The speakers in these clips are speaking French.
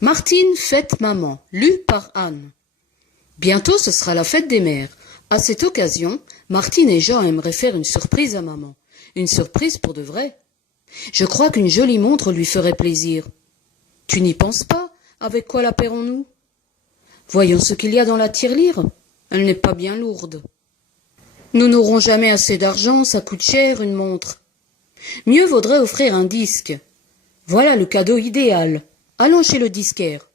Martine fête maman, lu par Anne. Bientôt ce sera la fête des mères. À cette occasion, Martine et Jean aimeraient faire une surprise à maman. Une surprise pour de vrai. Je crois qu'une jolie montre lui ferait plaisir. Tu n'y penses pas? Avec quoi la paierons-nous? Voyons ce qu'il y a dans la tirelire. Elle n'est pas bien lourde. Nous n'aurons jamais assez d'argent, ça coûte cher une montre. Mieux vaudrait offrir un disque. Voilà le cadeau idéal. Allons chez le disquaire.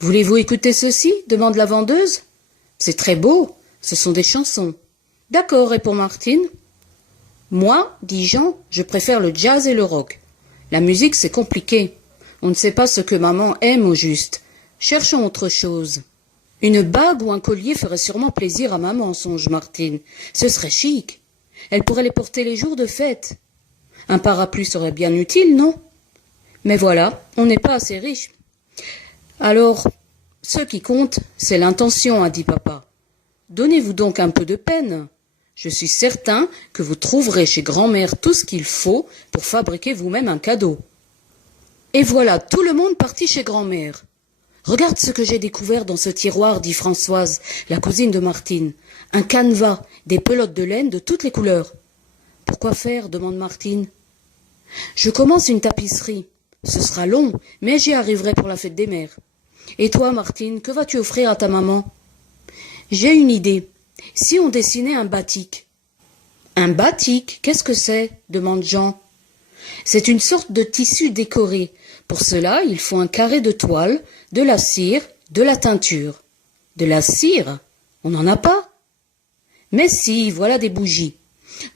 Voulez-vous écouter ceci? Demande la vendeuse. C'est très beau, ce sont des chansons. D'accord, répond Martine. Moi, dit Jean, je préfère le jazz et le rock. La musique, c'est compliqué. On ne sait pas ce que maman aime au juste. Cherchons autre chose. Une bague ou un collier ferait sûrement plaisir à maman, songe Martine. Ce serait chic. Elle pourrait les porter les jours de fête. Un parapluie serait bien utile, non? Mais voilà, on n'est pas assez riche. Alors, ce qui compte, c'est l'intention, a dit papa. Donnez-vous donc un peu de peine. Je suis certain que vous trouverez chez grand-mère tout ce qu'il faut pour fabriquer vous-même un cadeau. Et voilà, tout le monde partit chez grand-mère. Regarde ce que j'ai découvert dans ce tiroir, dit Françoise, la cousine de Martine. Un canevas, des pelotes de laine de toutes les couleurs. Pourquoi faire? Demande Martine. Je commence une tapisserie. Ce sera long, mais j'y arriverai pour la fête des mères. Et toi, Martine, que vas-tu offrir à ta maman? J'ai une idée. Si on dessinait un batik? Un batik, qu'est-ce que c'est? Demande Jean. C'est une sorte de tissu décoré. Pour cela, il faut un carré de toile, de la cire, de la teinture. De la cire? On n'en a pas? Mais si, voilà des bougies.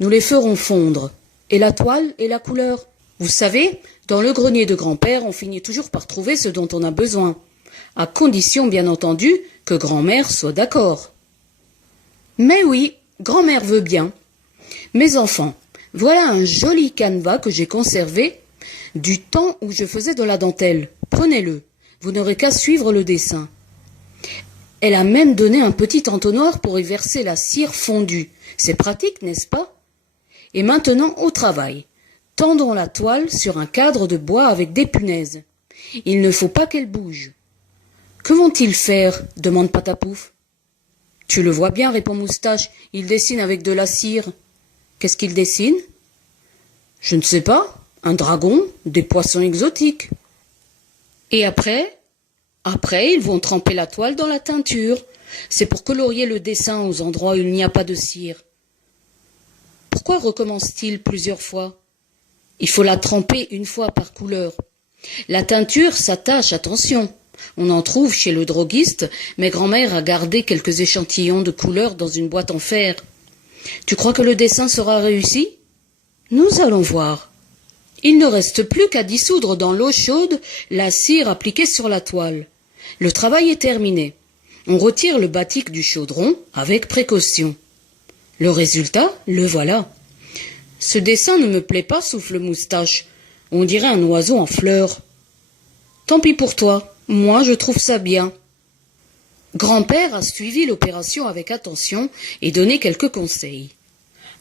Nous les ferons fondre. Et la toile et la couleur? Vous savez, dans le grenier de grand-père, on finit toujours par trouver ce dont on a besoin. À condition, bien entendu, que grand-mère soit d'accord. Mais oui, grand-mère veut bien. Mes enfants, voilà un joli canevas que j'ai conservé du temps où je faisais de la dentelle. Prenez-le, vous n'aurez qu'à suivre le dessin. Elle a même donné un petit entonnoir pour y verser la cire fondue. C'est pratique, n'est-ce pas? Et maintenant au travail. Tendons la toile sur un cadre de bois avec des punaises. Il ne faut pas qu'elle bouge. Que vont-ils faire? Demande Patapouf. Tu le vois bien, répond Moustache, il dessine avec de la cire. Qu'est-ce qu'il dessine? Je ne sais pas. Un dragon, des poissons exotiques. Et après? Après, ils vont tremper la toile dans la teinture. C'est pour colorier le dessin aux endroits où il n'y a pas de cire. Pourquoi recommence-t-il plusieurs fois? Il faut la tremper une fois par couleur. La teinture s'attache, attention. On en trouve chez le droguiste, mais grand-mère a gardé quelques échantillons de couleurs dans une boîte en fer. Tu crois que le dessin sera réussi? Nous allons voir. Il ne reste plus qu'à dissoudre dans l'eau chaude la cire appliquée sur la toile. Le travail est terminé. On retire le batik du chaudron avec précaution. Le résultat, le voilà. Ce dessin ne me plaît pas, souffle Moustache. On dirait un oiseau en fleurs. Tant pis pour toi, moi je trouve ça bien. Grand-père a suivi l'opération avec attention et donné quelques conseils.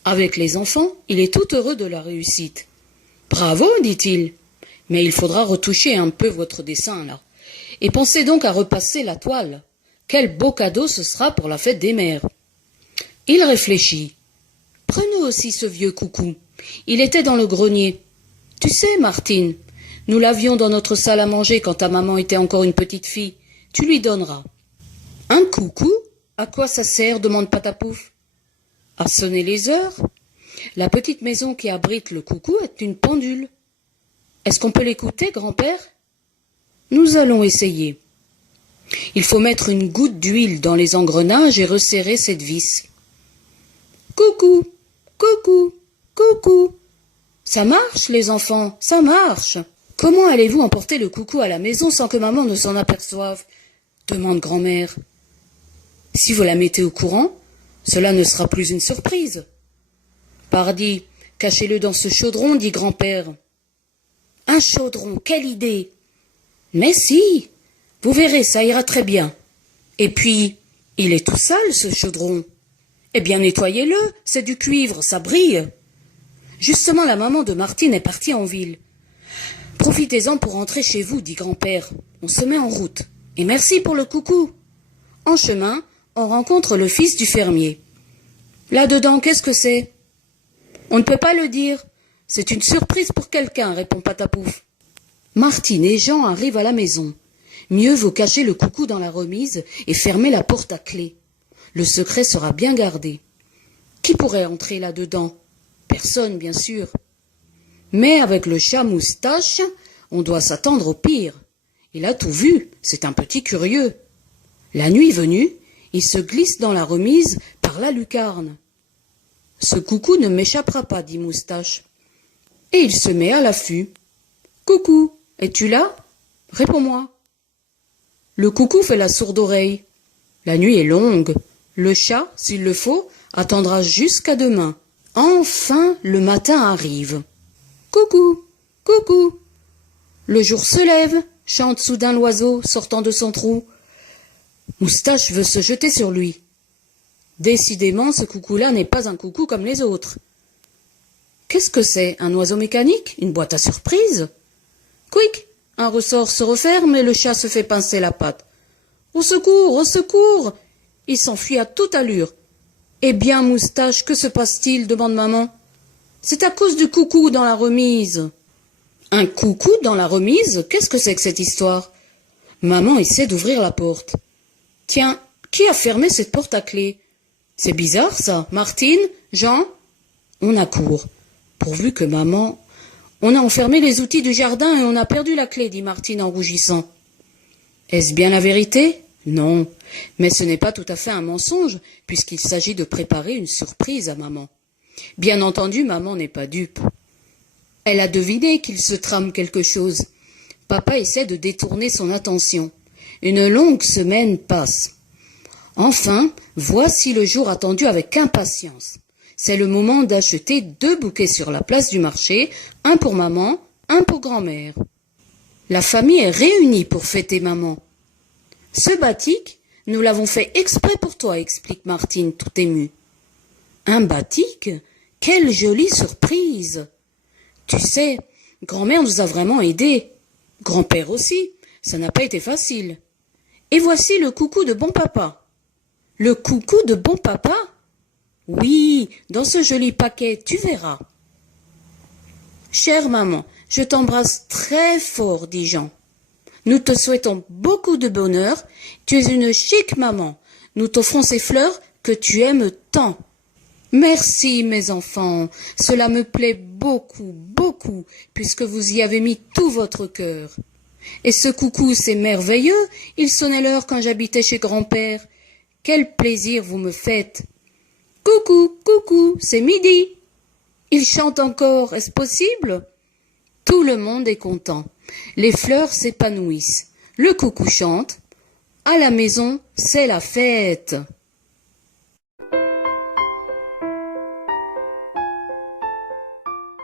Avec les enfants, il est tout heureux de la réussite. Bravo, dit-il, mais il faudra retoucher un peu votre dessin, là. Et pensez donc à repasser la toile. Quel beau cadeau ce sera pour la fête des mères. Il réfléchit. Prenons aussi ce vieux coucou. Il était dans le grenier. Tu sais, Martine, nous l'avions dans notre salle à manger quand ta maman était encore une petite fille. Tu lui donneras. Un coucou? À quoi ça sert? Demande Patapouf. À sonner les heures. La petite maison qui abrite le coucou est une pendule. Est-ce qu'on peut l'écouter, grand-père? Nous allons essayer. Il faut mettre une goutte d'huile dans les engrenages et resserrer cette vis. Coucou, coucou, coucou. Ça marche, les enfants, ça marche. Comment allez-vous emporter le coucou à la maison sans que maman ne s'en aperçoive? Demande grand-mère. Si vous la mettez au courant, cela ne sera plus une surprise. Pardi, cachez-le dans ce chaudron, dit grand-père. Un chaudron, quelle idée! Mais si, vous verrez, ça ira très bien. Et puis, il est tout sale, ce chaudron. Eh bien, nettoyez-le, c'est du cuivre, ça brille. Justement, la maman de Martine est partie en ville. Profitez-en pour rentrer chez vous, dit grand-père. On se met en route. Et merci pour le coucou. En chemin, on rencontre le fils du fermier. Là-dedans, qu'est-ce que c'est? On ne peut pas le dire. C'est une surprise pour quelqu'un, répond Patapouf. Martine et Jean arrivent à la maison. Mieux vaut cacher le coucou dans la remise et fermer la porte à clé. Le secret sera bien gardé. Qui pourrait entrer là-dedans? Personne, bien sûr. Mais avec le chat Moustache, on doit s'attendre au pire. Il a tout vu, c'est un petit curieux. La nuit venue, il se glisse dans la remise par la lucarne. Ce coucou ne m'échappera pas, dit Moustache. Et il se met à l'affût. Coucou, es-tu là? Réponds-moi. Le coucou fait la sourde oreille. La nuit est longue. Le chat, s'il le faut, attendra jusqu'à demain. Enfin, le matin arrive. Coucou, coucou. Le jour se lève, chante soudain l'oiseau sortant de son trou. Moustache veut se jeter sur lui. Décidément, ce coucou-là n'est pas un coucou comme les autres. Qu'est-ce que c'est? Un oiseau mécanique? Une boîte à surprise? Quick! Un ressort se referme et le chat se fait pincer la patte. Au secours! Au secours! Il s'enfuit à toute allure. Eh bien, Moustache, que se passe-t-il? Demande maman. C'est à cause du coucou dans la remise. Un coucou dans la remise? Qu'est-ce que c'est que cette histoire? Maman essaie d'ouvrir la porte. Tiens, qui a fermé cette porte à clé? C'est bizarre, ça. Martine? Jean? On accourt. Pourvu que maman... On a enfermé les outils du jardin et on a perdu la clé, dit Martine en rougissant. Est-ce bien la vérité? Non, mais ce n'est pas tout à fait un mensonge, puisqu'il s'agit de préparer une surprise à maman. Bien entendu, maman n'est pas dupe. Elle a deviné qu'il se trame quelque chose. Papa essaie de détourner son attention. Une longue semaine passe. Enfin, voici le jour attendu avec impatience. C'est le moment d'acheter 2 bouquets sur la place du marché, un pour maman, un pour grand-mère. La famille est réunie pour fêter maman. Ce batik, nous l'avons fait exprès pour toi, explique Martine tout émue. Un batik? Quelle jolie surprise! Tu sais, grand-mère nous a vraiment aidés. Grand-père aussi, ça n'a pas été facile. Et voici le coucou de bon papa. Le coucou de bon papa? Oui, dans ce joli paquet, tu verras. Chère maman, je t'embrasse très fort, dit Jean. Nous te souhaitons beaucoup de bonheur. Tu es une chic maman. Nous t'offrons ces fleurs que tu aimes tant. Merci, mes enfants. Cela me plaît beaucoup, beaucoup, puisque vous y avez mis tout votre cœur. Et ce coucou, c'est merveilleux. Il sonnait l'heure quand j'habitais chez grand-père. Quel plaisir vous me faites. Coucou, coucou, c'est midi. Il chante encore, est-ce possible? Tout le monde est content. Les fleurs s'épanouissent. Le coucou chante. À la maison, c'est la fête.